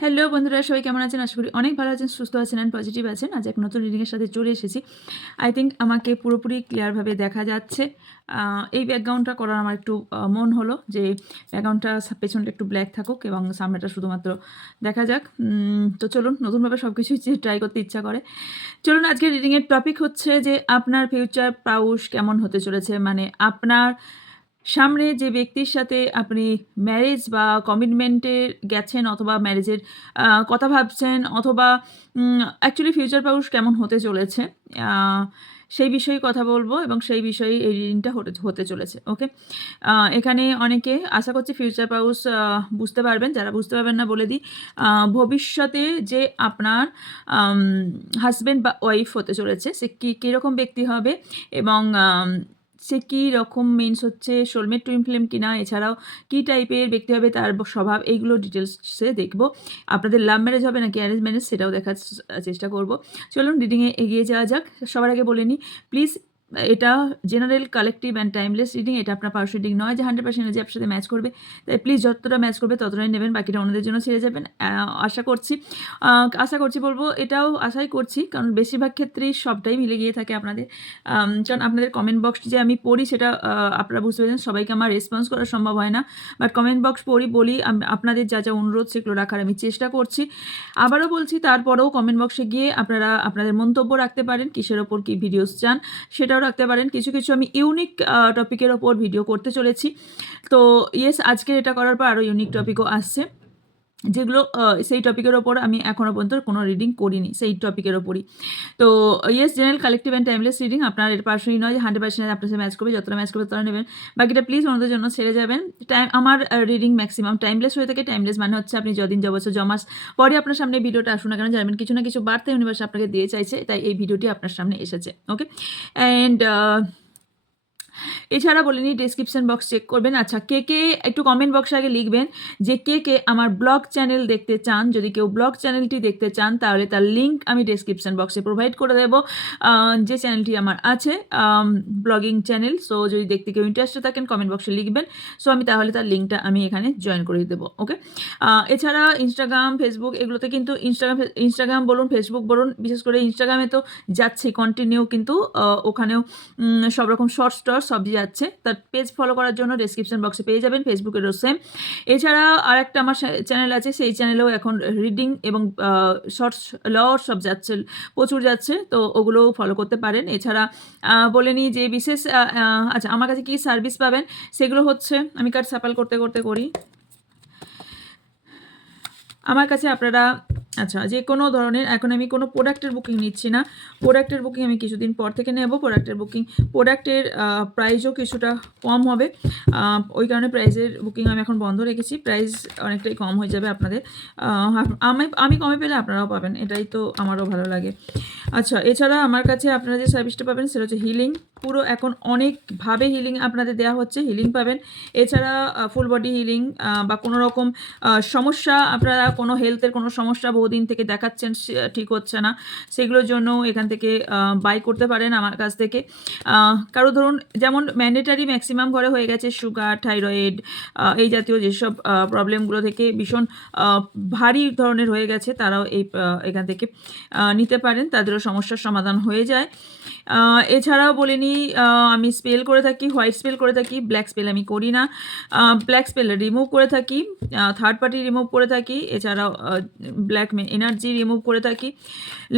Hello বন্ধুরা, সবাই কেমন আছেন? আশা করি অনেক ভালো আছেন, সুস্থ আছেন অ্যান্ড পজিটিভ আছেন। আজ এক নতুন রিডিংয়ের সাথে চলে এসেছি। আই থিঙ্ক আমাকে পুরোপুরি ক্লিয়ারভাবে দেখা যাচ্ছে। এই ব্যাকগ্রাউন্ডটা করার আমার একটু মন হলো যে ব্যাকগ্রাউন্ডটা পেছনটা একটু ব্ল্যাক থাকুক এবং সামনেটা শুধুমাত্র দেখা যাক। তো চলুন, নতুনভাবে সব কিছুই ট্রাই করতে ইচ্ছা করে। চলুন, আজকের রিডিংয়ের টপিক হচ্ছে যে আপনার ফিউচার স্পাউস কেমন হতে চলেছে। মানে আপনার সামনে যে ব্যক্তির সাথে আপনি ম্যারেজ বা কমিটমেন্টে গেছেন অথবা ম্যারেজের কথা ভাবছেন, অথবা অ্যাকচুয়ালি ফিউচার স্পাউস কেমন হতে চলেছে, আহ, সেই বিষয়ে কথা বলবো এবং সেই বিষয়ে এই রিডিংটা হতে চলেছে। ওকে, এখানে অনেকে আশা করছি ফিউচার স্পাউস বুঝতে পারবেন। যারা বুঝতে পারবেন না বলে দিই, ভবিষ্যতে যে আপনার হাজব্যান্ড বা ওয়াইফ হতে চলেছে সে কীরকম ব্যক্তি হবে এবং সে কী রকম মিনস হচ্ছে সোলমেট টুইন ফ্লেম কিনা, এছাড়াও কী টাইপের ব্যক্তি হবে, তার স্বভাব, এইগুলো ডিটেলসে দেখব। আপনাদের লাভ ম্যারেজ হবে নাকি অ্যারেঞ্জ ম্যারেজ সেটাও দেখার চেষ্টা করব। চলুন রিডিংয়ে এগিয়ে যাওয়া যাক। সবার আগে বলে নিই, প্লিজ এটা general, collective and timeless reading. এটা আপনার পার্সোনাল রিডিং নয় যে 100% এনার্জি আপনার সাথে ম্যাচ করবে। তাই প্লিজ যতটা ম্যাচ করবে ততটাই নেবেন, বাকিটা অন্যদের জন্য ছেড়ে যাবেন। আশা করছি বলবো, এটাও আশাই করছি, কারণ বেশিরভাগ ক্ষেত্রেই সবটাই মিলে গিয়ে থাকে আপনাদের। কারণ আপনাদের কমেন্ট বক্স যে আমি পড়ি সেটা আপনারা বুঝতে পেরেছেন, সবাইকে আমার রেসপন্স করা সম্ভব হয় না, বাট কমেন্ট বক্স পড়ি, বলি আপনাদের যা যা অনুরোধ সেগুলো রাখার আমি চেষ্টা করছি। আবারও বলছি, তারপরেও কমেন্ট বক্সে গিয়ে আপনারা আপনাদের মন্তব্য রাখতে পারেন, কিসের ওপর কী ভিডিওস চান সেটাও রাখতে পারেন। কিছু কিছু আমি ইউনিক টপিকের ওপর ভিডিও করতে চলেছি। তো ইয়েস, আজকে এটা করার পর আরও ইউনিক টপিকও আসছে, যেগুলো সেই টপিকের ওপর আমি এখনও পর্যন্ত কোনো রিডিং করিনি সেই টপিকের ওপরই। তো yes, general, collective and timeless reading. আপনার এর পার্সোনালি নয় যে 100% আপনার সাথে ম্যাচ করবে, যতটা ম্যাচ করবে ততটা নেবেন, বাকিটা প্লিজ অন্যদের জন্য ছেড়ে যাবেন। আমার রিডিং ম্যাক্সিমাম টাইমলেস হয়ে থাকে। টাইমলেস মানে হচ্ছে আপনি যদিন, বছর, মাস পরে আপনার সামনে ভিডিওটা আসুন না কেন, জানবেন কিছু না কিছু বার্তা ইউনিভার্স আপনাকে দিয়ে চাইছে, তাই এই ভিডিওটি আপনার সামনে এসেছে। ওকে, অ্যান্ড এছাড়া বলে নিই, ডেসক্রিপশন বক্স চেক করবেন। আচ্ছা, কে কে একটু কমেন্ট বক্সে আগে লিখবেন যে কে কে আমার ব্লগ চ্যানেল দেখতে চান। যদি কেউ ব্লগ চ্যানেলটি দেখতে চান তাহলে তার লিঙ্ক আমি ডেসক্রিপশন বক্সে প্রোভাইড করে দেবো, যে চ্যানেলটি আমার আছে, ব্লগিং চ্যানেল। সো যদি দেখতে কেউ ইন্টারেস্টেড থাকেন কমেন্ট বক্সে লিখবেন, সো আমি তাহলে তার লিঙ্কটা আমি এখানে জয়েন করে দেবো। ওকে, এছাড়া ইনস্টাগ্রাম, ফেসবুক, এগুলোতে কিন্তু ইনস্টাগ্রাম বলুন, ফেসবুক বলুন, বিশেষ করে ইনস্টাগ্রামে তো যাচ্ছে কন্টিনিউ, কিন্তু ওখানেও সব রকম শর্টস টর্টস সবই যাচ্ছে। তার পেজ ফলো করার জন্য ডেসক্রিপশন বক্সে পেয়ে যাবেন, ফেসবুকেরও সেম। এছাড়া আর একটা আমার চ্যানেল আছে, সেই চ্যানেলেও এখন রিডিং এবং শর্টস সব যাচ্ছে, প্রচুর যাচ্ছে, তো ওগুলোও ফলো করতে পারেন। এছাড়া বলে নিই যে বিশেষ আচ্ছা, আমার কাছে কী সার্ভিস পাবেন সেগুলো হচ্ছে, আমি কার্ড সাপাল করতে করতে করি। আমার কাছে আপনারা আচ্ছা, যে কোনো ধরনের, এখন আমি কোনো প্রোডাক্টের বুকিং নিচ্ছি না। প্রোডাক্টের বুকিং আমি কিছুদিন পর থেকে নেব। প্রোডাক্টের প্রাইসও কিছুটা কম হবে, ওই কারণে প্রাইসের বুকিং আমি এখন বন্ধ রেখেছি। প্রাইস অনেকটাই কম হয়ে যাবে আপনাদের। আমি কমে পেলে আপনারাও পাবেন, এটাই তো আমারও ভালো লাগে। আচ্ছা, এছাড়া আমার কাছে আপনারা যে সার্ভিসটা পাবেন সেটা হচ্ছে হিলিং। পুরো এখন অনেকভাবে হিলিং আপনাদের দেওয়া হচ্ছে, হিলিং পাবেন। এছাড়া ফুল বডি হিলিং বা কোনো রকম সমস্যা, আপনারা কোনো হেলথের কোনো সমস্যা বহুদিন থেকে দেখাচ্ছেন ঠিক হচ্ছে না, সেগুলোর জন্য এখান থেকে বাই করতে পারেন আমার কাছ থেকে। কারো ধরুন যেমন ম্যান্ডেটারি ম্যাক্সিমাম ঘরে হয়ে গেছে সুগার, থাইরয়েড, এই জাতীয় যেসব প্রবলেমগুলো থেকে ভীষণ ভারী ধরনের হয়ে গেছে, তারাও এখান থেকে নিতে পারেন, তাদেরও সমস্যার সমাধান হয়ে যায়। এছাড়াও বলে নিই, আমি স্পেল করে থাকি, হোয়াইট স্পেল করে থাকি, ব্ল্যাক স্পেল আমি করি না। ব্ল্যাক স্পেল রিমুভ করে থাকি, থার্ড পার্টি রিমুভ করে থাকি, এছাড়াও ব্ল্যাক এনার্জি রিমুভ করে থাকি,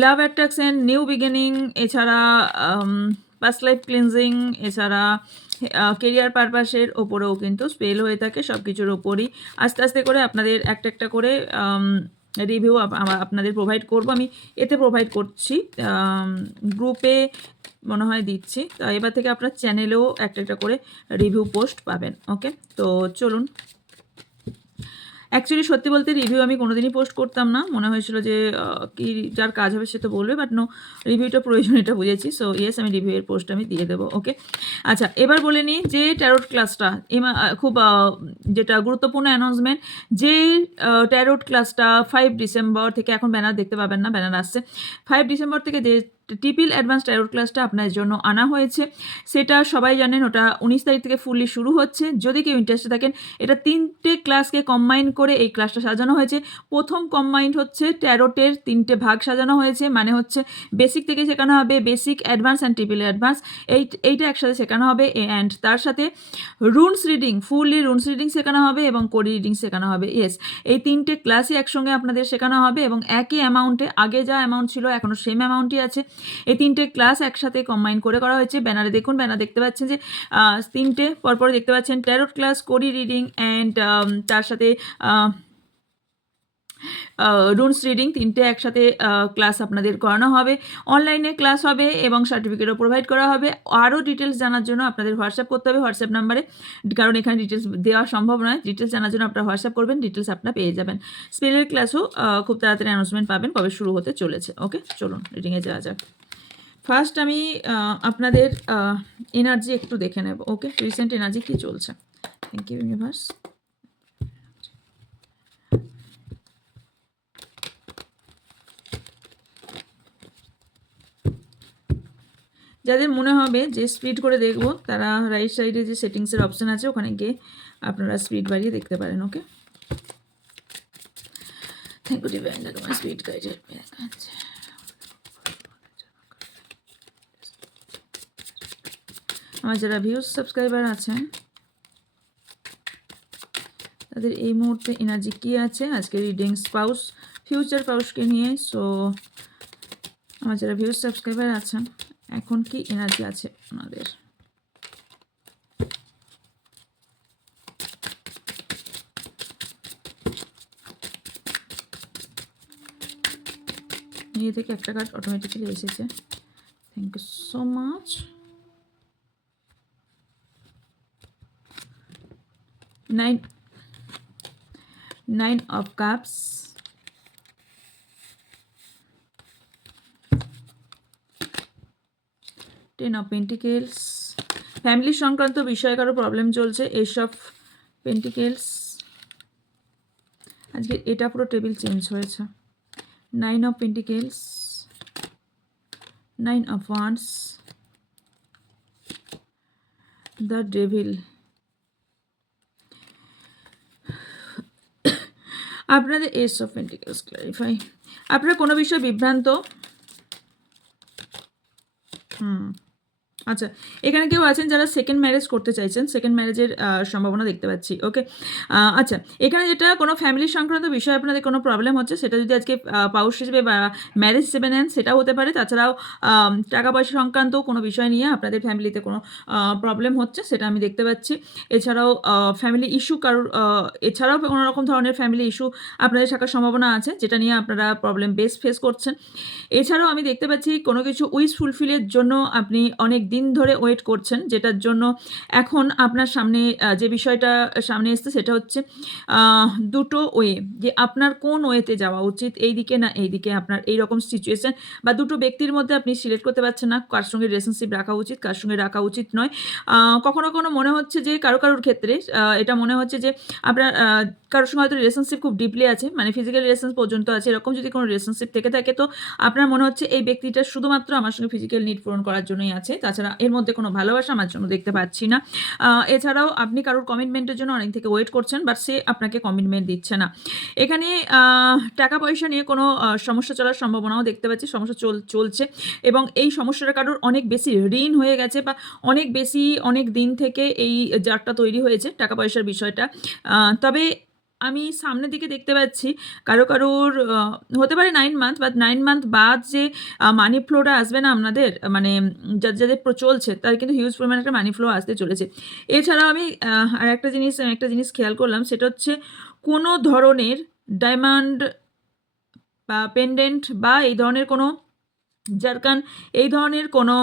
লাভ অ্যাট্রাকশন, নিউ বিগিনিং, এছাড়া পাস্ট লাইফ ক্লিনজিং, এছাড়া কেরিয়ার পারপাসের ওপরেও কিন্তু স্পেল হয়ে থাকে। সব কিছুর ওপরই আস্তে আস্তে করে আপনাদের একটা একটা করে রিভিউ আপনাদের প্রোভাইড করব। আমি এতে প্রোভাইড করছি, গ্রুপে মনে হয় দিচ্ছি, তো এবার থেকে আপনার চ্যানেলেও একটা একটা করে রিভিউ পোস্ট পাবেন। ওকে, তো চলুন। অ্যাকচুয়ালি সত্যি বলতে রিভিউ আমি কোনোদিনই পোস্ট করতাম না, মনে হয়েছিল যে কি যার কাজ হবে সে তো বলবে, বাট নো, রিভিউটা প্রয়োজন এটা বুঝেছি। সো ইয়েস, আমি রিভিউয়ের পোস্ট আমি দিয়ে দেবো। ওকে, আচ্ছা, এবার বলে নিই যে ট্যারোট ক্লাসটা খুব যেটা গুরুত্বপূর্ণ অ্যানাউন্সমেন্ট, যে ট্যারোট ক্লাসটা 5 ডিসেম্বর থেকে, এখন ব্যানার দেখতে পাবেন না, ব্যানার আসছে, 5 ডিসেম্বর থেকে যে ট্রিপল অ্যাডভান্স ট্যারোট ক্লাসটা আপনার জন্য আনা হয়েছে। সেটা সবাই জানেন, ওটা 19 তারিখ থেকে ফুললি শুরু হচ্ছে। যদি কেউ ইন্টারেস্টেড থাকেন, এটা 3টে ক্লাসকে কম্বাইন করে এই ক্লাসটা সাজানো হয়েছে। প্রথম কম্বাইন্ড হচ্ছে ট্যারোটের 3টে ভাগ সাজানো হয়েছে, মানে হচ্ছে বেসিক থেকে শেখানো হবে, basic, advance and triple advance, এইটা একসাথে শেখানো হবে। অ্যান্ড তার সাথে runes reading, fully runes reading শেখানো হবে এবং কোডি রিডিং শেখানো হবে। ইয়েস, এই 3টে ক্লাসই একসঙ্গে আপনাদের শেখানো হবে এবং একই অ্যামাউন্টে, আগে যা অ্যামাউন্ট ছিল এখনও সেম অ্যামাউন্টই আছে। এই 3টে ক্লাস একসাথে কম্বাইন করে করা হয়েছে। ব্যানারে দেখুন, ব্যানার দেখতে পাচ্ছেন যে 3টে পরপর দেখতে পাচ্ছেন tarot class, Cody reading and তার সাথে রুনস রিডিং, 3টে একসাথে ক্লাস আপনাদের করানো হবে। অনলাইনে ক্লাস হবে এবং সার্টিফিকেটও প্রোভাইড করা হবে। আরও ডিটেলস জানার জন্য আপনাদের হোয়াটসঅ্যাপ করতে হবে হোয়াটসঅ্যাপ নাম্বারে, কারণ এখানে ডিটেলস দেওয়া সম্ভব নয়। ডিটেলস জানার জন্য আপনারা হোয়াটসঅ্যাপ করবেন, ডিটেলস আপনারা পেয়ে যাবেন। স্পেলের ক্লাসও খুব তাড়াতাড়ি অ্যানাউন্সমেন্ট পাবেন কবে শুরু হতে চলেছে। ওকে, চলুন রিডিংয়ে যাওয়া যাক। ফার্স্ট আমি আপনাদের এনার্জি একটু দেখে নেব। ওকে, রিসেন্ট এনার্জি কী চলছে। Thank you universe. যাদের মনে হবে যে স্পিড করে দেখব, তারা রাইট সাইডে যে সেটিংসের অপশান আছে ওখানে গিয়ে আপনারা স্পিড বাড়িয়ে দেখতে পারেন। ওকে, থ্যাংক ইউ ডিভাইন, তোমার স্পিড গাইডের আছে। আমার যারা ভিউজ সাবস্ক্রাইবার আছেন তাদের এই মুহূর্তে এনার্জি কী আছে আজকে রিডিং স্পাউস, ফিউচার স্পাউসকে নিয়ে। সো আমার যারা ভিউজ সাবস্ক্রাইবার আছেন, এখন কি এনার্জি আছে ওনাদের। নিজে থেকে একটা কার্ড অটোমেটিক্যালি এসেছে। Thank you so much. Nine of cups, 10 of pentacles, family সংক্রান্ত বিষয়ে কারো প্রবলেম চলছে। এস অফ পেন্টিকেলস, আজকে এটা পুরো টেবিল চেঞ্জ হয়েছে। 9 of pentacles, 9 of wands, the devil. আপনাদের এস অফ পেন্টিকেলস ক্লারিফাই, আপনারা কোনো বিষয়ে বিভ্রান্ত। আচ্ছা, এখানে কেউ আছেন যারা সেকেন্ড ম্যারেজ করতে চাইছেন, সেকেন্ড ম্যারেজের সম্ভাবনা দেখতে পাচ্ছি। ওকে, আচ্ছা, এখানে যেটা কোনো ফ্যামিলি সংক্রান্ত বিষয়ে আপনাদের কোনো প্রবলেম হচ্ছে, সেটা যদি আজকে পাউস হিসেবে বা ম্যারেজ হিসেবে নেন সেটাও হতে পারে। তাছাড়াও টাকা পয়সা সংক্রান্ত কোনো বিষয় নিয়ে আপনাদের ফ্যামিলিতে কোনো প্রবলেম হচ্ছে, সেটা আমি দেখতে পাচ্ছি। এছাড়াও ফ্যামিলি ইস্যু কারোর, এছাড়াও কোনো রকম ধরনের ফ্যামিলি ইস্যু আপনাদের থাকার সম্ভাবনা আছে, যেটা নিয়ে আপনারা প্রবলেম ফেস করছেন। এছাড়াও আমি দেখতে পাচ্ছি কোনো কিছু উইশ ফুলফিলের জন্য আপনি অনেক দিন ধরে ওয়েট করছেন, যেটার জন্য এখন আপনার সামনে যে বিষয়টা সামনে এসছে সেটা হচ্ছে দুটো ওয়ে, যে আপনার কোন ওয়েতে যাওয়া উচিত, এই দিকে না এই দিকে। আপনার এই রকম সিচুয়েশন বা দুটো ব্যক্তির মধ্যে আপনি সিলেক্ট করতে পারছেন না কার সঙ্গে রিলেশনশিপ রাখা উচিত, কার সঙ্গে রাখা উচিত নয়। কখনো কখনো মনে হচ্ছে যে কারোর ক্ষেত্রে এটা মনে হচ্ছে যে আপনার কারোর সঙ্গে হয়তো রিলেশনশিপ খুব ডিপলি আছে, মানে ফিজিক্যাল রিলেশন পর্যন্ত আছে। এরকম যদি কোনো রিলেশনশিপ থেকে থাকে, তো আপনার মনে হচ্ছে এই ব্যক্তিটা শুধুমাত্র আমার সঙ্গে ফিজিক্যাল নিড পূরণ করার জন্যই আছে, তাছাড়া এর মধ্যে কোনো ভালোবাসা আমার জন্য দেখতে পাচ্ছি না। এছাড়াও আপনি কারোর কমিটমেন্টের জন্য অনেক থেকে ওয়েট করছেন, বাট সে আপনাকে কমিটমেন্ট দিচ্ছে না। এখানে টাকা পয়সা নিয়ে কোনো সমস্যা চলার সম্ভাবনাও দেখতে পাচ্ছি, সমস্যা চলছে এবং এই সমস্যাটা কারোর অনেক বেশি ঋণ হয়ে গেছে বা অনেক দিন থেকে এই জারটা তৈরি হয়েছে টাকা পয়সার বিষয়টা। তবে আমি সামনের দিকে দেখতে পাচ্ছি কারোর হতে পারে 9 মান্থ, বাট 9 মান্থ বাদ যে মানি ফ্লোটা আসবে না আপনাদের, মানে যাদের চলছে তার কিন্তু হিউজ পরিমাণে একটা মানি ফ্লো আসতে চলেছে। এছাড়াও আমি আর একটা জিনিস খেয়াল করলাম, সেটা হচ্ছে কোনো ধরনের ডায়মন্ড বা পেন্ডেন্ট বা এই ধরনের কোনো জারকান, এই ধরনের কোনো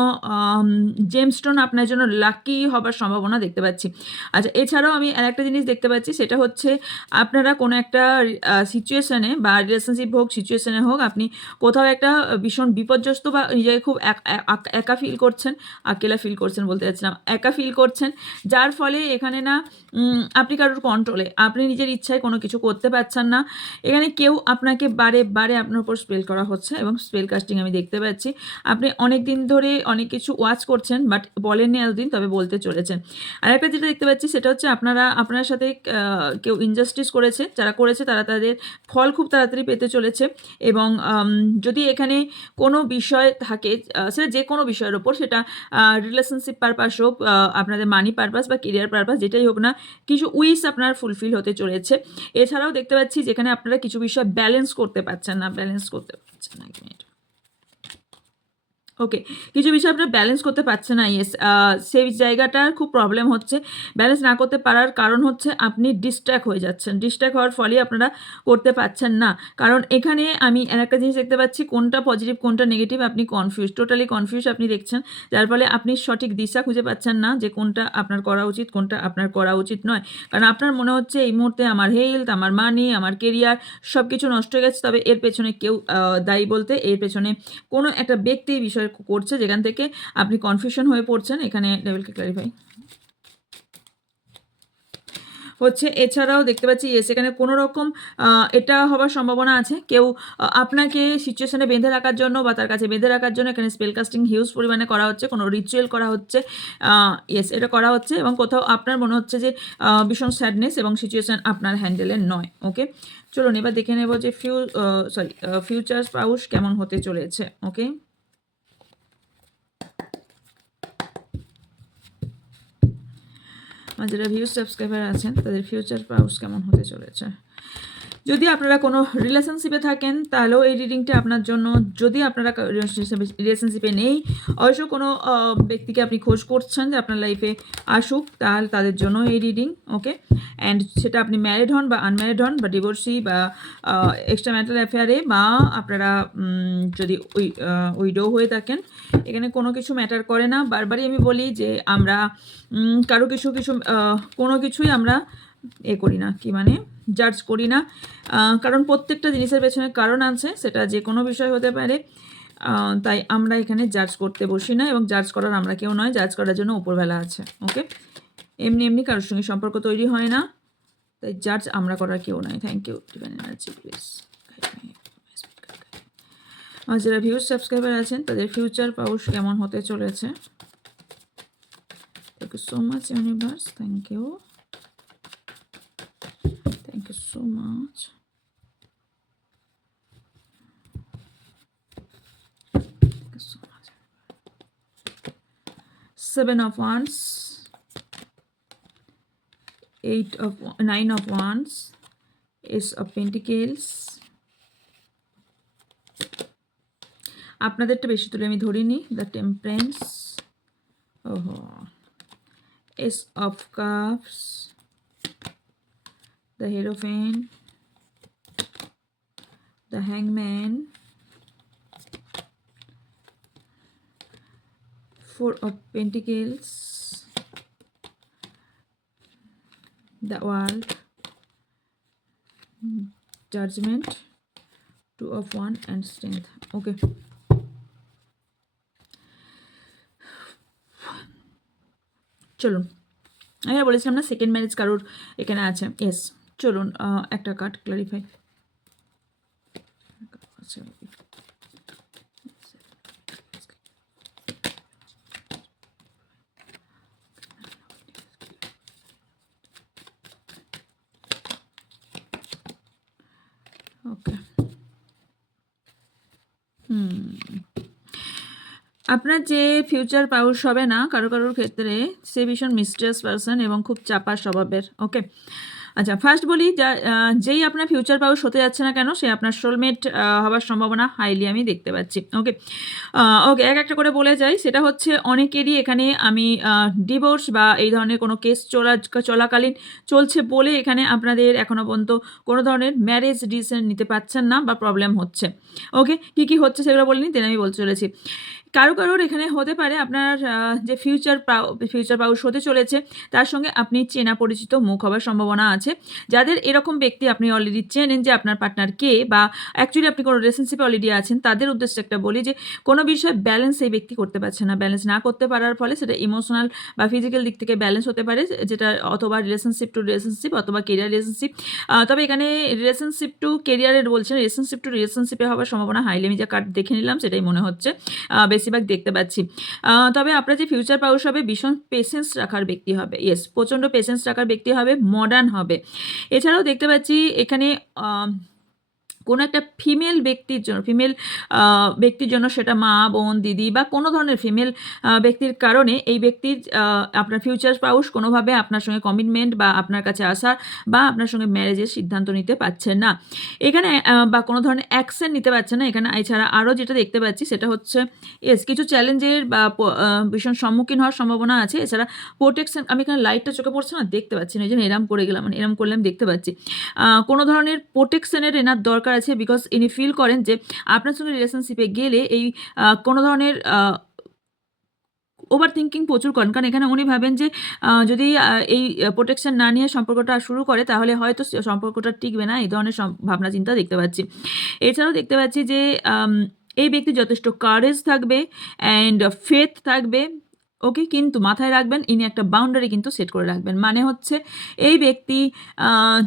জেমস্টোন আপনার জন্য লাকি হবার সম্ভাবনা দেখতে পাচ্ছি। আচ্ছা, এছাড়াও আমি আর একটা জিনিস দেখতে পাচ্ছি, সেটা হচ্ছে আপনারা কোনো একটা সিচুয়েশানে বা রিলেশনশিপ হোক, সিচুয়েশানে হোক, আপনি কোথাও একটা ভীষণ বিপর্যস্ত বা নিজেকে খুব একা ফিল করছেন, আকেলা ফিল করছেন বলতে চাচ্ছিলাম, একা ফিল করছেন, যার ফলে এখানে না আপনি কারোর কন্ট্রোলে, আপনি নিজের ইচ্ছায় কোনো কিছু করতে পারছেন না। এখানে কেউ আপনাকে বারে বারে আপনার উপর স্পেল করা হচ্ছে এবং স্পেল কাস্টিং আমি দেখতে পাচ্ছি। পাচ্ছি আপনি অনেক দিন ধরে অনেক কিছু ওয়াচ করছেন, বাট বলেননি এতদিন, তবে বলতে চলেছেন। আরেকটা যেটা দেখতে পাচ্ছি সেটা হচ্ছে আপনার সাথে কেউ ইনজাস্টিস করেছে, যারা করেছে তারা তাদের ফল খুব তাড়াতাড়ি পেতে চলেছে। এবং যদি এখানে কোনো বিষয় থাকে, সেটা যে কোনো বিষয়ের ওপর, সেটা রিলেশনশিপ পারপাস হোক, আপনাদের মানি পারপাস বা কেরিয়ার পারপাস, যেটাই হোক না, কিছু উইশ আপনার ফুলফিল হতে চলেছে। এছাড়াও দেখতে পাচ্ছি যেখানে আপনারা কিছু বিষয় ব্যালেন্স করতে পারছেন না, এক মিনিট, ওকে, কিছু বিষয় আপনারা ব্যালেন্স করতে পারছেন না, ইয়েস, সেই জায়গাটার খুব প্রবলেম হচ্ছে। ব্যালেন্স না করতে পারার কারণ হচ্ছে আপনি ডিস্ট্র্যাক্ট হয়ে যাচ্ছেন, ডিস্ট্র্যাক্ট হওয়ার ফলে আপনারা করতে পারছেন না। কারণ এখানে আমি একটা জিনিস দেখতে পাচ্ছি, কোনটা পজিটিভ কোনটা নেগেটিভ আপনি কনফিউজ, টোটালি কনফিউজ আপনি দেখছেন, যার ফলে আপনি সঠিক দিশা খুঁজে পাচ্ছেন না যে কোনটা আপনার করা উচিত, কোনটা আপনার করা উচিত নয়। কারণ আপনার মনে হচ্ছে এই মুহূর্তে আমার হেলথ, আমার মানি, আমার কেরিয়ার সব কিছু নষ্ট হয়ে গেছে, তবে এর পেছনে কেউ দায়ী বলতে, এর পেছনে কোনো একটা ব্যক্তি বিষয় করছে, যেখান থেকে আপনি কনফিউশন হয়ে পড়ছেন। এখানে লেভেলকে ক্লারিফাই হচ্ছে। এছাড়াও দেখতে পাচ্ছি এখানে কোনো রকম এটা হওয়ার সম্ভাবনা আছে, কেউ আপনাকে সিচুয়েশনে বেঁধে রাখার জন্য বা তার কাছে বেঁধে রাখার জন্য এখানে স্পেল কাস্টিং হিউজ পরিমাণে করা হচ্ছে, কোনো রিচুয়াল করা হচ্ছে, এটা করা হচ্ছে। এবং কোথাও আপনার মনে হচ্ছে যে ভীষণ স্যাডনেস এবং সিচুয়েশান আপনার হ্যান্ডেলের নয়। ওকে, চলুন এবার দেখে নেব যে ফিউচার স্পাউস কেমন হতে চলেছে। ওকে, যারা ভিউজ সাবস্ক্রাইবার আছেন তাদের ফিউচার স্পাউস কেমন হতে চলেছে। যদি আপনারা কোনো রিলেশনশিপে থাকেন তাহলেও এই রিডিংটা আপনার জন্য। যদি আপনারা রিলেশনশিপে নেই, অবশ্য কোনো ব্যক্তিকে আপনি খোঁজ করছেন যে আপনার লাইফে আসুক, তাহলে তাদের জন্য এই রিডিং। ওকে, অ্যান্ড সেটা আপনি ম্যারিড হন বা আনম্যারিড হন বা ডিভোর্সি বা এক্সট্রা ম্যারিটাল অ্যাফেয়ারে, বা আপনারা যদি উইডো হয়ে থাকেন, এখানে কোনো কিছু ম্যাটার করে না। বারবারই আমি বলি যে আমরা কারো কোনো কিছুই আমরা করি না, কি মানে জাজ করি না, কারণ প্রত্যেকটা জিনিসের পেছনে কারণ আছে, সেটা যে কোনো বিষয় হতে পারে। তাই আমরা এখানে জাজ করতে বসি না, এবং জাজ করার আমরা কেউ নয়, জাজ করার জন্য উপরবেলা আছে। ওকে, এমনি কারোর সঙ্গে সম্পর্ক তৈরি হয় না, তাই জাজ আমরা করার কেউ নয়। Thank you divine energy, please. আর যারা ভিউজ সাবস্ক্রাইবার আছেন তাদের ফিউচার পাউস কেমন হতে চলেছে। Thank you so much universe, thank you so much. Thank you so much. 7 of Wands, 9 of Wands, Ace of Pentacles. আপনাদেরটা বেশি তুলে আমি ধরিনি। The temperance, Ace of Cups, the Hierophant, the Hangman, 4 of Pentacles, the World, Judgment, 2 of Wands and Strength. Okay, চলুন, আমি বলেছিলাম না second marriage কারোর এখানে আছে। ইয়েস, চলুন একটা কার্ড ক্লারিফাই। ওকে, আপনার যে ফিউচার পাউস হবে না কারোর ক্ষেত্রে, সে ভীষণ মিস্টেরিয়াস পারসন এবং খুব চাপা স্বভাবের। ওকে, আচ্ছা, ফার্স্ট বলি, যেই আপনার ফিউচার পাউস হতে যাচ্ছে না কেন, সে আপনার সোলমেট হওয়ার সম্ভাবনা হাইলি আমি দেখতে পাচ্ছি। ওকে, একটা করে বলে যাই, সেটা হচ্ছে অনেকেরই এখানে আমি ডিভোর্স বা এই ধরনের কোনো কেস চলাকালীন চলছে বলে এখানে আপনাদের এখনও পর্যন্ত কোনো ধরনের ম্যারেজ ডিসিশন নিতে পারছেন না বা প্রবলেম হচ্ছে। ওকে, কী হচ্ছে সেগুলো বলিনি, দেন আমি বলতে চলেছি। কারোর এখানে হতে পারে আপনার যে ফিউচার পাউস হতে চলেছে তার সঙ্গে আপনি চেনা পরিচিত মুখ হবার সম্ভাবনা আছে। যাদের এরকম ব্যক্তি আপনি অলরেডি চেনেন যে আপনার পার্টনার কে, বা অ্যাকচুয়ালি আপনি কোনো রিলেশনশিপে অলরেডি আছেন, তাদের উদ্দেশ্যে একটা বলি যে কোনো বিষয়ে ব্যালেন্স এই ব্যক্তি করতে পারছে না। ব্যালেন্স না করতে পারার ফলে সেটা ইমোশনাল বা ফিজিক্যাল দিক থেকে ব্যালেন্স হতে পারে, যেটা অথবা রিলেশনশিপ টু রিলেশনশিপ অথবা কেরিয়ার রিলেশনশিপ। তবে এখানে রিলেশনশিপ টু কেরিয়ারের বলছেন, রিলেশনশিপ টু রিলেশনশিপে হওয়ার সম্ভাবনা হাইলি। আমি যা কার্ড দেখে নিলাম সেটাই মনে হচ্ছে, বেশিরভাগ দেখতে পাচ্ছি। তবে আপনার যে ফিউচার পাউস হবে ভীষণ পেশেন্স রাখার ব্যক্তি হবে। ইয়েস, প্রচণ্ড পেশেন্স রাখার ব্যক্তি হবে, মডার্ন হবে। এছাড়াও দেখতে পাচ্ছি এখানে কোনো একটা ফিমেল ব্যক্তির জন্য সেটা মা, বোন, দিদি বা কোনো ধরনের ফিমেল ব্যক্তির কারণে এই ব্যক্তির আপনার ফিউচার স্পাউস কোনোভাবে আপনার সঙ্গে কমিটমেন্ট বা আপনার কাছে আসার বা আপনার সঙ্গে ম্যারেজের সিদ্ধান্ত নিতে পারছেন না এখানে, বা কোনো ধরনের অ্যাকশন নিতে পারছেন না এখানে। এছাড়া আরও যেটা দেখতে পাচ্ছি সেটা হচ্ছে কিছু চ্যালেঞ্জের বা ভীষণ সম্মুখীন হওয়ার সম্ভাবনা আছে। এছাড়া প্রোটেকশন, আমি এখানে লাইটটা চোখে পড়ছে না, দেখতে পাচ্ছি না, এই জন্য এরম করে গেলাম, মানে এরম করলে আমি দেখতে পাচ্ছি কোনো ধরনের প্রোটেকশনের এনার দরকার আছে, বিকজ ইনি ফিল করেন যে আপনার সঙ্গে রিলেশনশিপে গেলে এই কোনো ধরনের ওভার থিঙ্কিং প্রচুর করেন। কারণ এখানে উনি ভাবেন যে যদি এই প্রোটেকশন না নিয়ে সম্পর্কটা শুরু করে তাহলে হয়তো সম্পর্কটা টিকবে না, এই ধরনের ভাবনা চিন্তা দেখতে পাচ্ছি। এছাড়াও দেখতে পাচ্ছি যে এই ব্যক্তি যথেষ্ট কারেজ থাকবে অ্যান্ড ফেথ থাকবে, ওকে। কিন্তু মাথায় রাখবেন ইনি একটা বাউন্ডারি কিন্তু সেট করে রাখবেন, মানে হচ্ছে এই ব্যক্তি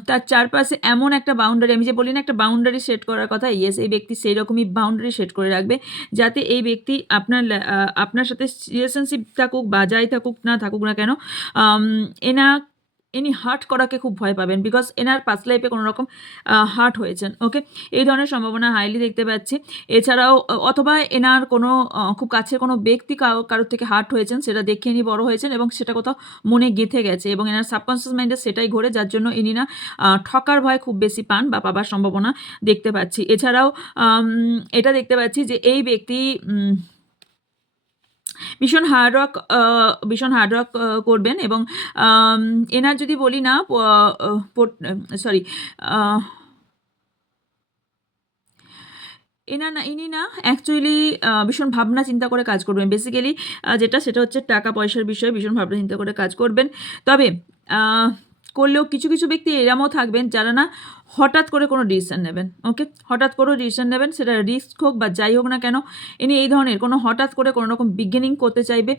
তার চারপাশে এমন একটা বাউন্ডারি, আমি যে বলি না একটা বাউন্ডারি সেট করার কথা, ইয়েস, এই ব্যক্তি সেই রকমই বাউন্ডারি সেট করে রাখবে যাতে এই ব্যক্তি আপনার সাথে রিলেশনশিপ থাকুক বা যাই থাকুক না কেন ইনি হার্ট করাকে খুব ভয় পাবেন, বিকজ এনার পাস্ট লাইফে কোনো রকম হার্ট হয়েছেন, ওকে। এই ধরনের সম্ভাবনা হাইলি দেখতে পাচ্ছি। এছাড়াও অথবা এনার কোনো খুব কাছের কোনো ব্যক্তি কারোর থেকে হার্ট হয়েছেন, সেটা দেখে ইনি বড় হয়েছেন এবং সেটা কোথাও মনে গেঁথে গেছে এবং এনার সাবকনসিয়াস মাইন্ডে সেটাই ঘোরে, যার জন্য ইনি না ঠকার ভয় খুব বেশি পান বা পাবার সম্ভাবনা দেখতে পাচ্ছি। এছাড়াও এটা দেখতে পাচ্ছি যে এই ব্যক্তি ভীষণ হার্ড ওয়ার্ক করবেন এবং এনার যদি বলি না সরি ইনি না অ্যাকচুয়ালি ভীষণ ভাবনা চিন্তা করে কাজ করবেন। বেসিক্যালি সেটা হচ্ছে টাকা পয়সার বিষয়ে ভীষণ ভাবনা চিন্তা করে কাজ করবেন। তবে করলেও কিছু ব্যক্তি এরমও থাকবেন যারা না হঠাৎ করে কোনো ডিসিশন নেবেন, ওকে। হঠাৎ করে ডিসিশন নেবেন, সেটা রিস্ক হোক বা যাই হোক না কেন, ইনি এই ধরনের কোনো হঠাৎ করে কোনো রকম বিগিনিং করতে চাইবে।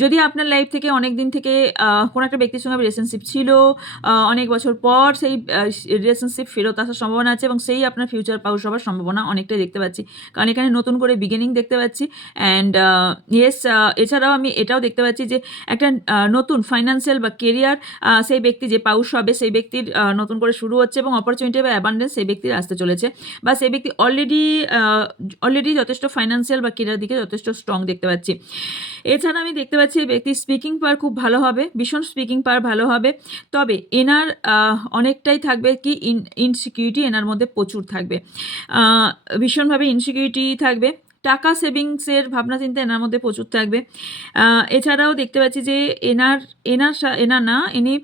যদি আপনার লাইফ থেকে অনেক দিন থেকে কোনো একটা ব্যক্তির সঙ্গে রিলেশনশিপ ছিল, অনেক বছর পর সেই রিলেশনশিপ ফেরত আসার সম্ভাবনা আছে এবং সেই আপনার ফিউচার পাউস হওয়ার সম্ভাবনা অনেকটাই দেখতে পাচ্ছি, কারণ এখানে নতুন করে বিগিনিং দেখতে পাচ্ছি। অ্যান্ড ইয়েস, এছাড়াও আমি এটাও দেখতে পাচ্ছি যে একটা নতুন ফাইন্যান্সিয়াল বা কেরিয়ার সেই ব্যক্তি যে পাউস হবে সেই ব্যক্তির নতুন করে শুরু হচ্ছে এবং অপরচুনিটি বা অ্যাবান্ডেন্স সেই ব্যক্তির আসতে চলেছে, বা সেই ব্যক্তি অলরেডি যথেষ্ট ফাইন্যান্সিয়াল বা কেরিয়ার দিকে যথেষ্ট স্ট্রং দেখতে পাচ্ছি। এছাড়া আমি দেখতে পাচ্ছি এই ব্যক্তির স্পিকিং পাওয়ার খুব ভালো হবে, ভীষণ স্পিকিং পাওয়ার ভালো হবে। তবে এনার অনেকটাই থাকবে কি ইনসিকিউরিটি এনার মধ্যে প্রচুর থাকবে, ভীষণভাবে ইনসিকিউরিটি থাকবে। টাকা সেভিংসের ভাবনা চিন্তা এনার মধ্যে প্রচুর থাকবে। এছাড়াও দেখতে পাচ্ছি যে ইনি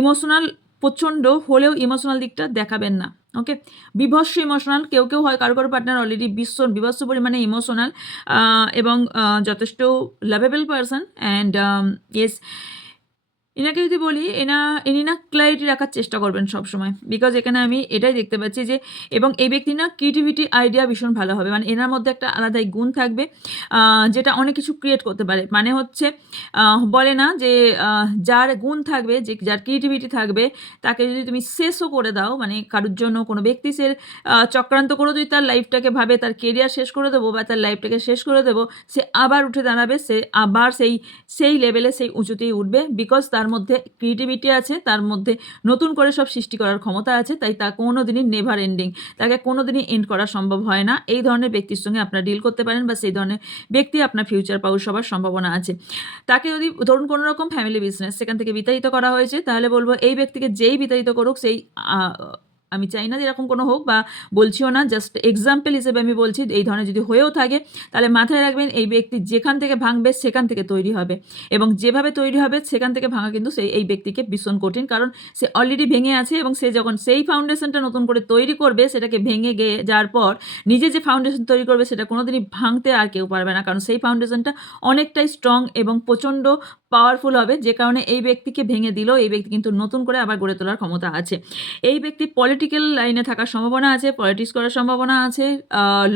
ইমোশনাল প্রচণ্ড হলেও ইমোশনাল দিকটা দেখাবেন না, ওকে। বিভৎস ইমোশনাল, কেউ হয় কারো পার্টনার অলরেডি বিভৎস পরিমাণে ইমোশনাল এবং যথেষ্ট লাভেবল পারসন। অ্যান্ড ইয়েস, এনাকে যদি বলি ইনি না ক্ল্যারিটি রাখার চেষ্টা করবেন সবসময়, বিকজ এখানে আমি এটাই দেখতে পাচ্ছি যে এবং এই ব্যক্তি না ক্রিয়েটিভিটি আইডিয়া ভীষণ ভালো হবে, মানে এনার মধ্যে একটা আলাদাই গুণ থাকবে যেটা অনেক কিছু ক্রিয়েট করতে পারে। মানে হচ্ছে বলে না যে যার গুণ থাকবে, যার ক্রিয়েটিভিটি থাকবে তাকে যদি তুমি শেষও করে দাও, মানে কারোর জন্য কোনো ব্যক্তি সে চক্রান্ত করে যদি তার লাইফটাকে ভাবে তার কেরিয়ার শেষ করে দেবো বা তার লাইফটাকে শেষ করে দেবো, সে আবার উঠে দাঁড়াবে, সে আবার সেই লেভেলে সেই উঁচুতেই উঠবে, বিকজ তার মধ্যে ক্রিয়েটিভিটি আছে, তার মধ্যে নতুন করে সব সৃষ্টি করার ক্ষমতা আছে। তাই তা কোনো দিনই নেভার এন্ডিং, তাকে কোনো দিনই এন্ড করা সম্ভব হয় না। এই ধরনের ব্যক্তির সঙ্গে আপনারা ডিল করতে পারেন বা সেই ধরনের ব্যক্তি আপনার ফিউচার পাউস হবার সম্ভাবনা আছে। তাকে যদি ধরুন কোনো রকম ফ্যামিলি বিজনেস সেখান থেকে বিতাড়িত করা হয়েছে, তাহলে বলবো এই ব্যক্তিকে যেই বিতাড়িত করুক সেই আমি চাই না যে এরকম কোনো হোক, বা বলছিও না, জাস্ট এক্সাম্পল হিসেবে আমি বলছি। এই ধরনের যদি হয়েও থাকে তাহলে মাথায় রাখবেন এই ব্যক্তি যেখান থেকে ভাঙবে সেখান থেকে তৈরি হবে, এবং যেভাবে তৈরি হবে সেখান থেকে ভাঙা কিন্তু এই ব্যক্তিকে ভীষণ কঠিন, কারণ সে অলরেডি ভেঙে আছে, এবং সে যখন সেই ফাউন্ডেশনটা নতুন করে তৈরি করবে সেটাকে ভেঙে গিয়ে যাওয়ার পর নিজে যে ফাউন্ডেশন তৈরি করবে সেটা কোনোদিনই ভাঙতে আর কেউ পারবে না, কারণ সেই ফাউন্ডেশনটা অনেকটাই স্ট্রং এবং প্রচণ্ড পাওয়ারফুল হবে, যে কারণে এই ব্যক্তিকে ভেঙে দিলেও এই ব্যক্তি কিন্তু নতুন করে আবার গড়ে তোলার ক্ষমতা আছে। এই ব্যক্তি পলিটিক্যাল লাইনে থাকার সম্ভাবনা আছে, পলিটিক্স করার সম্ভাবনা আছে,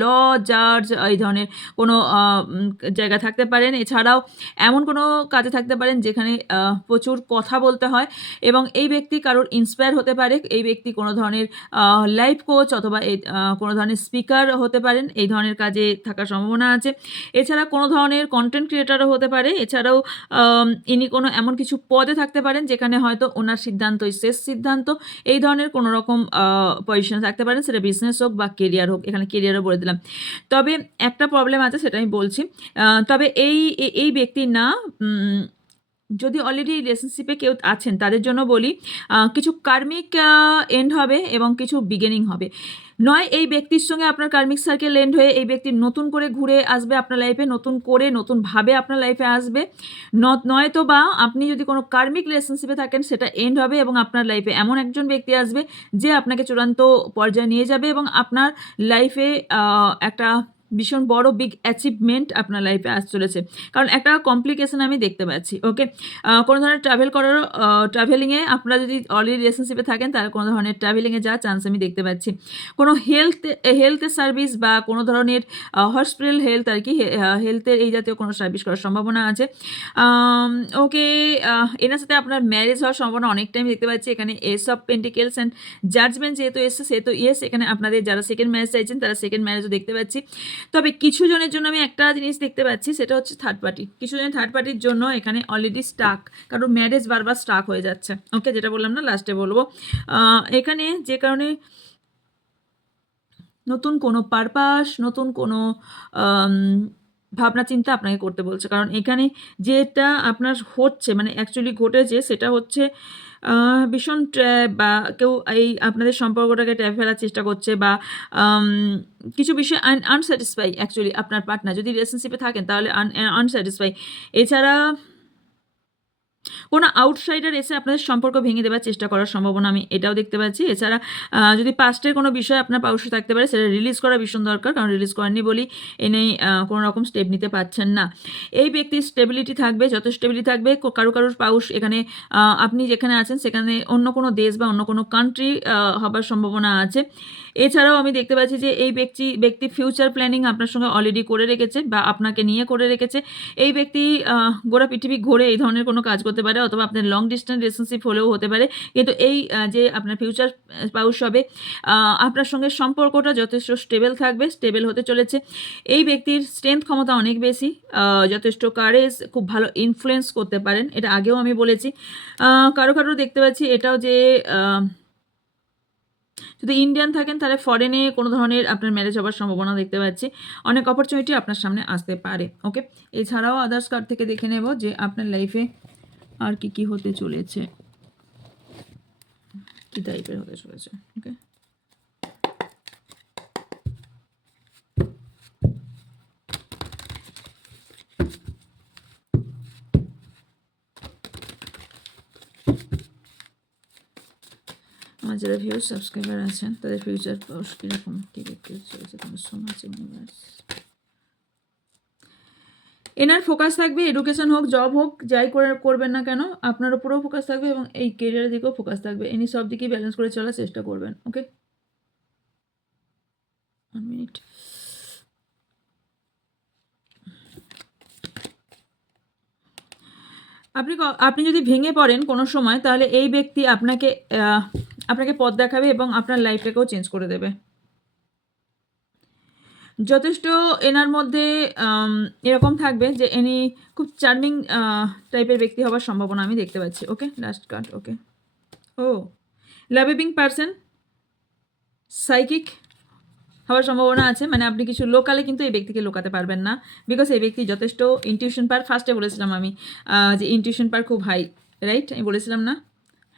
ল জাজ এই ধরনের কোনো জায়গা থাকতে পারেন। এছাড়াও এমন কোনো কাজে থাকতে পারেন যেখানে প্রচুর কথা বলতে হয়, এবং এই ব্যক্তি কারোর ইন্সপায়ার হতে পারে। এই ব্যক্তি কোনো ধরনের লাইফ কোচ অথবা কোনো ধরনের স্পিকার হতে পারেন, এই ধরনের কাজে থাকার সম্ভাবনা আছে। এছাড়া কোনো ধরনের কন্টেন্ট ক্রিয়েটারও হতে পারে। এছাড়াও ইনি কোনো এমন কিছু পদে থাকতে পারেন যেখানে হয়তো ওনার সিদ্ধান্তই শেষ সিদ্ধান্ত, এই ধরনের কোনো রকম পজিশনে থাকতে পারেন, সেটা বিজনেস হোক বা কেরিয়ার হোক। এখানে কেরিয়ারও বলে দিলাম। তবে একটা প্রবলেম আছে, সেটা আমি বলছি। তবে এই ব্যক্তির না, যদি অলরেডি রিলেশনশিপে কেউ আছেন তাদের জন্য বলি, কিছু কার্মিক এন্ড হবে এবং কিছু বিগিনিং হবে। নয় এই ব্যক্তির সঙ্গে আপনার কার্মিক সার্কেল এন্ড হয়ে এই ব্যক্তি নতুন করে ঘুরে আসবে আপনার লাইফে, নতুন করে নতুনভাবে আপনার লাইফে আসবে, নয়তো বা আপনি যদি কোনো কার্মিক রিলেশনশিপে থাকেন সেটা এন্ড হবে, এবং আপনার লাইফে এমন একজন ব্যক্তি আসবে যে আপনাকে চূড়ান্ত পর্যায়ে নিয়ে যাবে, এবং আপনার লাইফে একটা ভীষণ বড় বিগ অ্যাচিভমেন্ট আপনার লাইফে আস চলেছে, কারণ একটা কমপ্লিকেশন আমি দেখতে পাচ্ছি। ওকে, কোনো ধরনের ট্রাভেলিংয়ে আপনারা যদি অলরেডি রিলেশনশিপে থাকেন তাহলে কোনো ধরনের ট্রাভেলিংয়ে যাওয়ার চান্স আমি দেখতে পাচ্ছি। কোনো হেলথের সার্ভিস বা কোনো ধরনের হসপিটাল হেলথ আর কি, হেলথের এই জাতীয় কোনো সার্ভিস করার সম্ভাবনা আছে। ওকে, এনার সাথে আপনার ম্যারেজ হওয়ার সম্ভাবনা অনেকটাই আমি দেখতে পাচ্ছি। এখানে ace of pentacles and judgement যেহেতু এসছে সেহেতু ইয়েস, এখানে আপনাদের যারা সেকেন্ড ম্যারেজ চাইছেন তারা সেকেন্ড ম্যারেজও দেখতে পাচ্ছি। তবে কিছু জনের জন্য আমি একটা জিনিস দেখতে পাচ্ছি, সেটা হচ্ছে থার্ড পার্টি। কিছু জন থার্ড পার্টির জন্য এখানে অলরেডি স্টাক, কারণ ম্যারেজ বারবার স্টাক হয়ে যাচ্ছে। ওকে, যেটা বললাম না লাস্টে বলবো, এখানে যে কারণে নতুন কোনো পারপাস, নতুন কোনো ভাবনা চিন্তা আপনাকে করতে বলছে, কারণ এখানে যেটা আপনার হচ্ছে মানে অ্যাকচুয়ালি ঘটেছে সেটা হচ্ছে ভীষণ ট্র্যাপ, বা কেউ এই আপনাদের সম্পর্কটাকে ট্র্যাপ ফেলার চেষ্টা করছে, বা কিছু বিষয় আনস্যাটিসফাই অ্যাকচুয়ালি আপনার পার্টনার যদি রিলেশনশিপে থাকেন তাহলে আনস্যাটিসফাই। এছাড়া কোনো আউটসাইডার এসে আপনাদের সম্পর্ক ভেঙে দেওয়ার চেষ্টা করার সম্ভাবনা আমি এটাও দেখতে পাচ্ছি। এছাড়া যদি পাস্টের কোনো বিষয় আপনার পাউসে থাকতে পারে সেটা রিলিজ করা ভীষণ দরকার, কারণ রিলিজ করেননি বলেই এনেই কোনো রকম স্টেপ নিতে পারছেন না। এই ব্যক্তির স্টেবিলিটি থাকবে, যত স্টেবিলিটি থাকবে কারোর পাউস এখানে আপনি যেখানে আছেন সেখানে অন্য কোনো দেশ বা অন্য কোনো কান্ট্রি হবার সম্ভাবনা আছে। এছাড়াও আমি দেখতে পাচ্ছি যে এই ব্যক্তি ফিউচার প্ল্যানিং আপনার সঙ্গে অলরেডি করে রেখেছে বা আপনাকে নিয়ে করে রেখেছে। এই ব্যক্তি গোটা পৃথিবী ঘুরে এই ধরনের কোনো কাজ করতে পারে, অথবা আপনার লং ডিস্টেন্স রিলেশনশিপ হলেও হতে পারে, কিন্তু এই যে আপনার ফিউচার স্পাউস হবে আপনার সঙ্গে সম্পর্কটা যথেষ্ট স্টেবল থাকবে, স্টেবল হতে চলেছে। এই ব্যক্তির স্ট্রেংথ ক্ষমতা অনেক বেশি, যথেষ্ট কারেজ, খুব ভালো ইনফ্লুয়েন্স করতে পারেন, এটা আগেও আমি বলেছি। কারো দেখতে পাচ্ছি এটাও যে যদি ইন্ডিয়ান থাকেন তাহলে ফরেনে কোনো ধরনের আপনার ম্যারেজ হওয়ার সম্ভাবনা দেখতে পাচ্ছি, অনেক অপরচুনিটি আপনার সামনে আসতে পারে। ওকে, এছাড়াও আদার্স কার্ড থেকে দেখে নেব যে আপনার লাইফে আর কি হতে চলেছে, কি টাইপের হতে চলেছে। ওকে, আমার যারা ভিউয়ার সাবস্ক্রাইবার আছেন তাদের ফিউচার কীরকম কী দেখতে চলেছে, তোমার সো মাচ ইউনিভার্স। এনার ফোকাস থাকবে এডুকেশন হোক, জব হোক, যাই করবেন না কেন আপনার উপরেও ফোকাস থাকবে, এবং এই কেরিয়ারের দিকেও ফোকাস থাকবে। ইনি সব দিকেই ব্যালেন্স করে চলার চেষ্টা করবেন। ওকে, 1 মিনিট। আপনি যদি ভেঙে পড়েন কোনো সময় তাহলে এই ব্যক্তি আপনাকে পথ দেখাবে এবং আপনার লাইফটাকেও চেঞ্জ করে দেবে। যথেষ্ট এনার মধ্যে এরকম থাকবে যে ইনি খুব চার্মিং টাইপের ব্যক্তি হওয়ার সম্ভাবনা আমি দেখতে পাচ্ছি। ওকে, লাস্ট কার্ড। ওকে, ও লাভিং পারসন, সাইকিক হওয়ার সম্ভাবনা আছে, মানে আপনি কিছু লোকালে কিন্তু এই ব্যক্তিকে লোকাতে পারবেন না, বিকজ এই ব্যক্তি যথেষ্ট ইনটিউশন পাওয়ার, ফার্স্টে বলেছিলাম আমি যে ইনটিউশন পাওয়ার খুব হাই, রাইট? আমি বলেছিলাম না?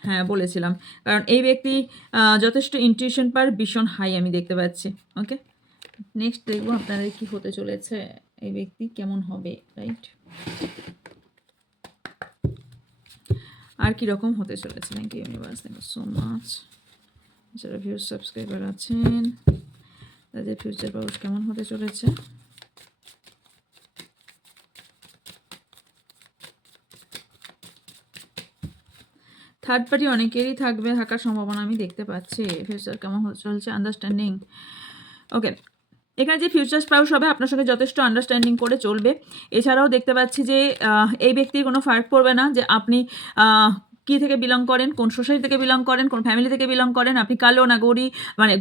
হ্যাঁ, বলেছিলাম। কারণ এই ব্যক্তি যথেষ্ট ইনটিউশন পাওয়ার ভীষণ হাই আমি দেখতে পাচ্ছি। ওকে? নেক্সট দেখব আপনাদের কি হতে চলেছে। এই ব্যক্তি কেমন হবে, রাইট? আর কি রকম হতে চলেছে। Thank you universe, thank you so much. যারা ভিউজ সাবস্ক্রাইবার আছেন তাদের ফিউচার পাওয়ার কেমন হতে চলেছে। থার্ড পার্টি অনেকেরই থাকার সম্ভাবনা আমি দেখতে পাচ্ছি। ফিউচার কেমন হতে চলছে, আন্ডারস্ট্যান্ডিং। ওকে, এখানে যে ফিউচার স্পাউস হবে আপনার সঙ্গে যথেষ্ট আন্ডারস্ট্যান্ডিং করে চলবে। এছাড়াও দেখতে পাচ্ছি যে এই ব্যক্তির কোনো ফারাক পড়বে না যে আপনি কি থেকে বিলং করেন, কোন সোসাইটি থেকে বিলং করেন, কোন ফ্যামিলি থেকে বিলং করেন, আপনি কালো না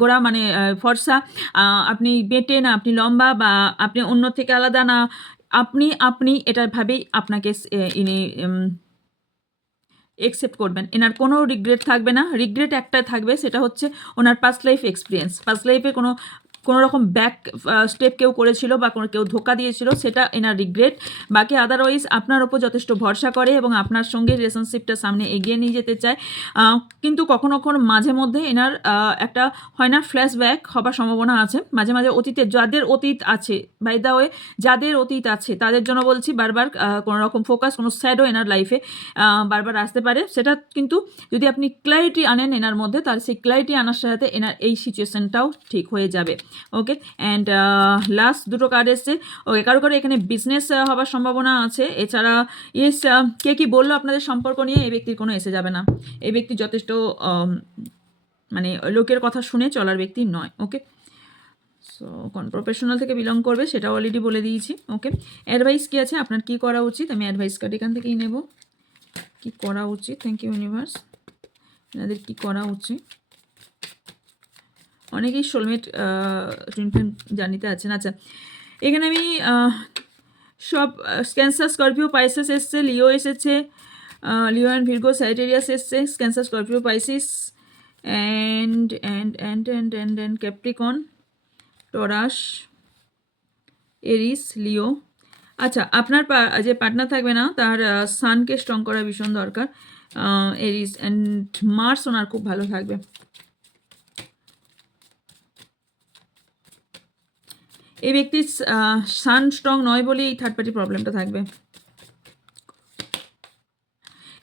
গোরা মানে ফর্সা, আপনি বেঁটে না আপনি লম্বা, বা আপনি অন্য থেকে আলাদা না, আপনি এটা ভাবেই আপনাকে ইনি একসেপ্ট করবেন। এনার কোনো রিগ্রেট থাকবে না। রিগ্রেট একটা থাকবে, সেটা হচ্ছে ওনার পাস্ট লাইফ এক্সপিরিয়েন্স। পাস্ট লাইফে কোনো রকম ব্যাক স্টেপ কেউ করেছিল বা কেউ ধোকা দিয়েছিল, সেটা এনার রিগ্রেট। বাকি আদারওয়াইজ আপনার ওপর যথেষ্ট ভরসা করে এবং আপনার সঙ্গে রিলেশনশিপটা সামনে এগিয়ে নিয়ে যেতে চায়। কিন্তু কখনো কখনো মাঝে মধ্যে এনার একটা হয় না ফ্ল্যাশব্যাক হবার সম্ভাবনা আছে। মাঝে মাঝে অতীতে যাদের অতীত আছে, বাই দ্য ওয়ে যাদের অতীত আছে তাদের জন্য বলছি, বারবার কোনো রকম ফোকাস, কোনো স্যাডও এনার লাইফে বারবার আসতে পারে। সেটা কিন্তু যদি আপনি ক্ল্যারিটি আনেন এনার মধ্যে, তাহলে সেই ক্ল্যারিটি আনার সাথে এনার এই সিচুয়েশনটাও ঠিক হয়ে যাবে। ওকে, অ্যান্ড লাস্ট দুটো কার্ড এসছে। ওকে, কারো এখানে বিজনেস হওয়ার সম্ভাবনা আছে। এছাড়া ইয়েস, কে কি বললো আপনাদের সম্পর্ক নিয়ে, এই ব্যক্তির কোনো এসে যাবে না। এই ব্যক্তি যথেষ্ট মানে লোকের কথা শুনে চলার ব্যক্তি নয়। ওকে, সো কোন প্রফেশনাল থেকে বিলং করবে সেটা অলরেডি বলে দিয়েছি। ওকে, অ্যাডভাইস কী আছে, আপনার কী করা উচিত, আমি অ্যাডভাইস কার্ড এখান থেকেই নেব। কি করা উচিত, থ্যাংক ইউ ইউনিভার্স, এনাদের কী করা উচিত। অনেকেই সোলমেট টুইন ফ্লেম জার্নিতে আছেন। আচ্ছা, এখানে আমি সব ক্যান্সার, স্করপিও, পাইসিস এসছে, লিও এসেছে, লিও অ্যান্ড ভির্গো, স্যাজিটেরিয়াস এসছে, Cancer, Scorpio, Pisces, and Capricorn, Taurus, Aries, Leo. আচ্ছা, আপনার যে পার্টনার থাকবে না তার সানকে স্ট্রং করা ভীষণ দরকার। এরিস অ্যান্ড মার্স ওনার খুব ভালো থাকবে। এই ব্যক্তির সান স্ট্রং নয় বলেই এই থার্ড পার্টি প্রবলেমটা থাকবে।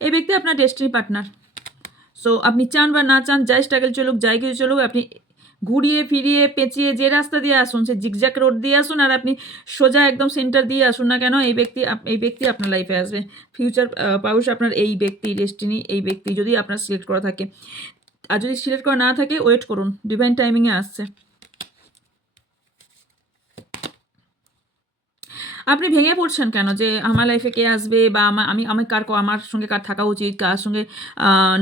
এই ব্যক্তি আপনার ডেস্টিনি পার্টনার। সো আপনি চান বা না চান, যাই স্ট্রাগল চলুক, যাই কিছু চলুক, আপনি ঘুরিয়ে ফিরিয়ে পেঁচিয়ে যে রাস্তা দিয়ে আসুন, সে জিগজ্যাক রোড দিয়ে আসুন আর আপনি সোজা একদম সেন্টার দিয়ে আসুন না কেন, এই ব্যক্তি আপনার লাইফে আসবে। ফিউচার পাউস আপনার এই ব্যক্তি, ডেস্টিনি এই ব্যক্তি, যদি আপনার সিলেক্ট করা থাকে। আর যদি সিলেক্ট করা না থাকে, ওয়েট করুন, ডিভাইন টাইমিংয়ে আসছে। আপনি ভেঙে পড়ছেন কেন যে আমার লাইফে কে আসবে, বা আমার সঙ্গে কার থাকা উচিত, কার সঙ্গে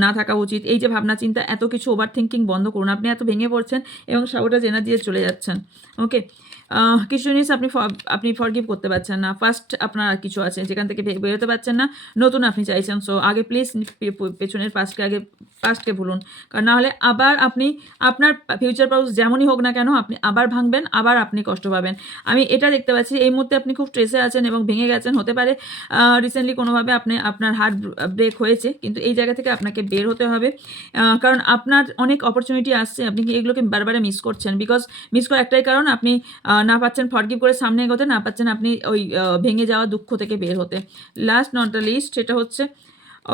না থাকা উচিত, এই যে ভাবনা চিন্তা, এত কিছু ওভার থিঙ্কিং বন্ধ করুন। আপনি এত ভেঙে পড়ছেন এবং সাবোটাজ এনার্জি দিয়ে চলে যাচ্ছেন। ওকে, কিছু জিনিস আপনি ফরগিভ করতে পারছেন না। ফার্স্ট আপনার কিছু আছে যেখান থেকে বেরোতে পারছেন না, নতুন আপনি চাইছেন। সো আগে প্লিজ পেছনের পাস্টকে ভুলুন, কারণ নাহলে আবার আপনি আপনার ফিউচার পাউস যেমনই হোক না কেন, আপনি আবার ভাঙবেন, আবার আপনি কষ্ট পাবেন। আমি এটা দেখতে পাচ্ছি এই মুহূর্তে আপনি খুব স্ট্রেসে আছেন এবং ভেঙে গেছেন। হতে পারে রিসেন্টলি কোনোভাবে আপনার হার্ট ব্রেক হয়েছে, কিন্তু এই জায়গা থেকে আপনাকে বের হতে হবে। কারণ আপনার অনেক অপরচুনিটি আসছে, আপনি কি এগুলোকে বারবার মিস করছেন। মিস করার একটাই কারণ, আপনি না পাচ্ছেন ফরগিভ করে সামনে এগোতে, না পাচ্ছেন আপনি ওই ভেঙে যাওয়া দুঃখ থেকে বের হতে। লাস্ট নট দ্য লিস্ট, সেটা হচ্ছে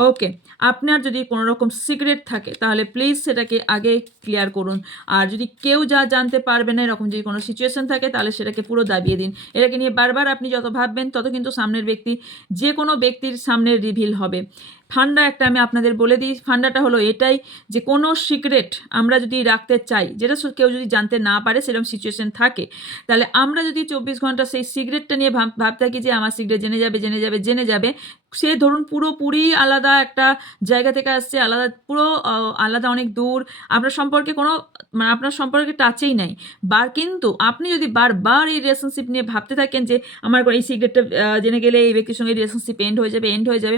ওকে, আপনার যদি কোনো রকম সিক্রেট থাকে তাহলে প্লিজ সেটাকে আগে ক্লিয়ার করুন। আর যদি কেউ জানতে পারবে না, এরকম যদি কোনো সিচুয়েশন থাকে, তাহলে সেটাকে পুরো দাবিয়ে দিন। এটাকে নিয়ে বারবার আপনি যত ভাববেন, তত কিন্তু সামনের ব্যক্তি, যে কোনো ব্যক্তির সামনে রিভিল হবে। ফান্ডা একটা আমি আপনাদের বলে দিই, ফান্ডাটা হলো এটাই যে কোনো সিক্রেট আমরা যদি রাখতে চাই, যেটা কেউ যদি জানতে না পারে, সেরকম সিচুয়েশন থাকে, তাহলে আমরা যদি 24 ঘন্টা সেই সিক্রেটটা নিয়ে ভাবতে থাকি যে আমার সিক্রেট জেনে যাবে, সে ধরুন পুরোপুরি আলাদা একটা জায়গা থেকে আসছে, আলাদা অনেক দূর, আপনার সম্পর্কে টাচেই নাই। কিন্তু আপনি যদি বারবার এই রিলেশনশিপ নিয়ে ভাবতে থাকেন যে আমার এই সিক্রেটটা জেনে গেলে এই ব্যক্তির সঙ্গে রিলেশনশিপ এন্ড হয়ে যাবে,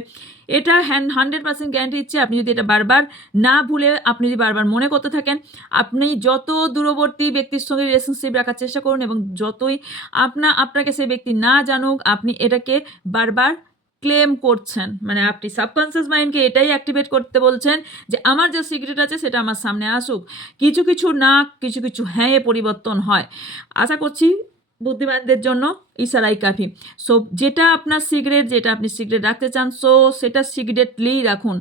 এটা 100% গ্যারান্টি দিচ্ছে। আপনি যদি এটা বারবার না ভুলে, আপনি যদি বারবার মনে করতে থাকেন, আপনি যত দূরবর্তী ব্যক্তির সঙ্গে রিলেশনশিপ রাখার চেষ্টা করুন এবং যতই আপনাকে সেই ব্যক্তি না জানুক, আপনি এটাকে বারবার ক্লেম করছেন, মানে আপনি সাবকনসিয়াস মাইন্ডকে এটাই অ্যাক্টিভেট করতে বলছেন যে আমার যে সিক্রেট আছে সেটা আমার সামনে আসুক। কিছু কিছু না, কিছু কিছু হ্যাঁ পরিবর্তন হয়। আশা করছি বুদ্ধিমানদের জন্য ইশারাই কাফি। সো যেটা আপনার সিক্রেট, যেটা আপনি সিক্রেট রাখতে চান, সো সেটা সিক্রেটলি রাখুন।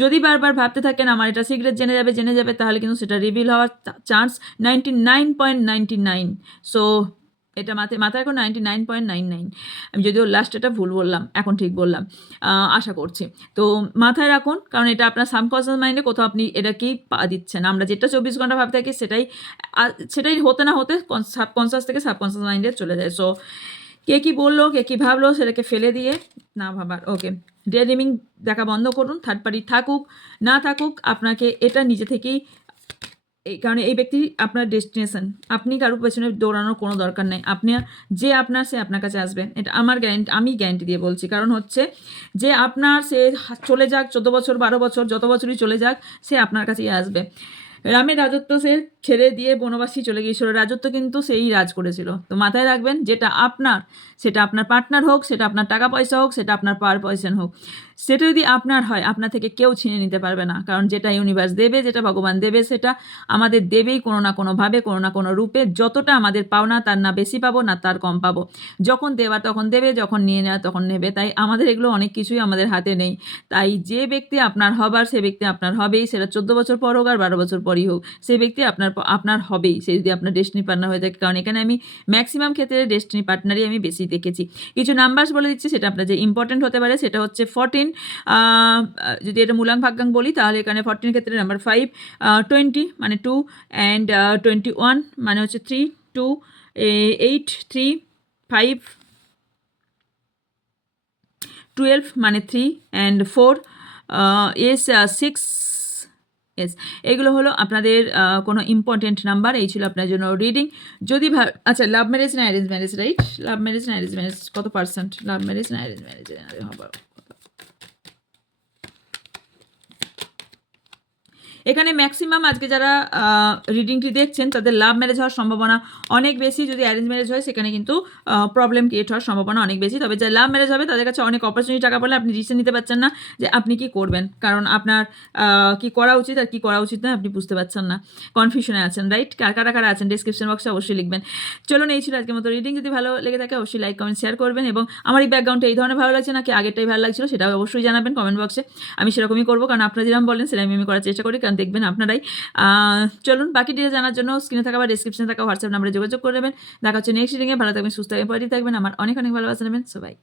যদি বারবার ভাবতে থাকেন আমার এটা সিক্রেট জেনে যাবে, তাহলে কিন্তু সেটা রিভিল হওয়ার চান্স 99.99। সো এটা মাথায় এখন 99.99। আমি যদিও লাস্ট এটা ভুল বললাম, এখন ঠিক বললাম, আশা করছি। তো মাথায় রাখুন, কারণ এটা আপনার সাবকনসিয়াস মাইন্ডে কোথাও আপনি এটাকেই পা দিচ্ছেন। আমরা যেটা 24 ঘন্টা ভাবতে থাকি সেটাই হতে না হতে সাবকনসিয়াস থেকে সাবকনসিয়াস মাইন্ডে চলে যায়। সো কে কী বললো, কে কী ভাবলো, সেটাকে ফেলে দিয়ে না ভাবার, ওকে, ডে ড্রিমিং দেখা বন্ধ করুন। থার্ড পার্টি থাকুক না থাকুক, আপনাকে এটা নিজে থেকেই, এই কারণে এই ব্যক্তি আপনার ডেস্টিনেশন, আপনি কারোর পেছনে দৌড়ানোর কোনো দরকার নেই। সে আপনার কাছে আসবে, এটা আমি গ্যারান্টি দিয়ে বলছি। কারণ হচ্ছে যে সে চলে যাক 14 বছর 12 বছর, যত বছরই চলে যাক, সে আপনার কাছেই আসবে। রামের রাজত্ব সে ছেড়ে দিয়ে বনবাসী চলে গিয়েছিল, রাজত্ব কিন্তু সেই রাজ করেছিল। তো মাথায় রাখবেন, যেটা আপনার, সেটা আপনার পার্টনার হোক, সেটা আপনার টাকা পয়সা হোক, সেটা আপনার পাওয়ার পয়সা হোক, সেটা যদি আপনার হয়, আপনার থেকে কেউ ছিনে নিতে পারবে না। কারণ যেটা ইউনিভার্স দেবে, যেটা ভগবান দেবে, সেটা আমাদের দেবেই কোনো না কোনোভাবে, কোনো না কোনো রূপে। যতটা আমাদের পাওনা, তার না বেশি পাবো না তার কম পাবো। যখন দেওয়া তখন দেবে, যখন নিয়ে নেওয়া তখন নেবে। তাই আমাদের এগুলো অনেক কিছুই আমাদের হাতে নেই। তাই যে ব্যক্তি আপনার হবার, সে ব্যক্তি আপনার হবেই, সেটা 14 বছর পর হোক আর 12 বছর পরই হোক, সেই ব্যক্তি আপনার হবেই, সে যদি আপনার ডেস্টিনি পার্টনার হয়ে থাকে। কারণ এখানে আমি ম্যাক্সিমাম ক্ষেত্রে ডেস্টিনি পার্টনারই আমি বেশি দেখেছি। কিছু নাম্বারস বলে দিচ্ছি, সেটা আপনার যে ইম্পর্টেন্ট হতে পারে, সেটা হচ্ছে 14। যদি এটা মূলাং ভাগ্যাং বলি, তাহলে এখানে 14 ক্ষেত্রে নাম্বার 5, 20 মানে 2, অ্যান্ড 21 মানে হচ্ছে 3, 2, 8, 3, 5, 12 মানে 3, অ্যান্ড 4, 6, এস। এগুলো হলো আপনাদের কোনো ইম্পর্টেন্ট নাম্বার। এই ছিল আপনার জন্য রিডিং। যদি আচ্ছা, লাভ ম্যারেজ না arrange marriage, right? Love marriage না অ্যারেঞ্জ ম্যারেজ, কত পার্সেন্ট লাভ ম্যারেজ না অ্যারেঞ্জ ম্যারেজ হবে? এখানে ম্যাক্সিমাম আজকে যারা রিডিংটি দেখছেন, তাদের লাভ ম্যারেজ হওয়ার সম্ভাবনা অনেক বেশি। যদি অ্যারেঞ্জ ম্যারেজ হয়, সেখানে কিন্তু প্রবলেম ক্রিয়েট হওয়ার সম্ভাবনা অনেক বেশি। তবে যারা লাভ ম্যারেজ হবে, তাদের কাছে অনেক অপরচুনিটি টাকা পড়লে আপনি ডিসিশন নিতে পারছেন না যে আপনি কি করবেন। কারণ আপনার কি করা উচিত আর কি করা উচিত না আপনি বুঝতে পারছেন না, কনফিউশনে আছেন, রাইট? কারা আছেন ডিসক্রিপশন বক্সে অবশ্যই লিখবেন। চলুন, এই ছিল আজকের মতো রিডিং। যদি ভালো লেগে থাকে অবশ্যই লাইক কমেন্ট শেয়ার করবেন, এবং আমার এই ব্যাকগ্রাউন্ডটা এই ধরনের ভালো লাগছে নাকি আগেরটাই ভালো লাগছিল, সেটাও অবশ্যই জানাবেন কমেন্ট বক্সে। আমি সেরকমই করবো, কারণ আপনারা যেরকম বলেন সেরকম আমি করার চেষ্টা করি, কারণ দেখবেন আপনারাই। চলুন, বাকি ডিটেলস জানার জন্য স্ক্রিনে থাকা বা ডিসক্রিপশনে থাকা হোয়াটসঅ্যাপ নাম্বারে যোগাযোগ করে নেবেন। দেখা হচ্ছে নেক্সট রিডিংয়ে। ভালো থাকবেন, সুস্থ থাকবেন, পজিটিভ থাকবেন। আমার অনেক ভালোবাসা নেবেন সবাই।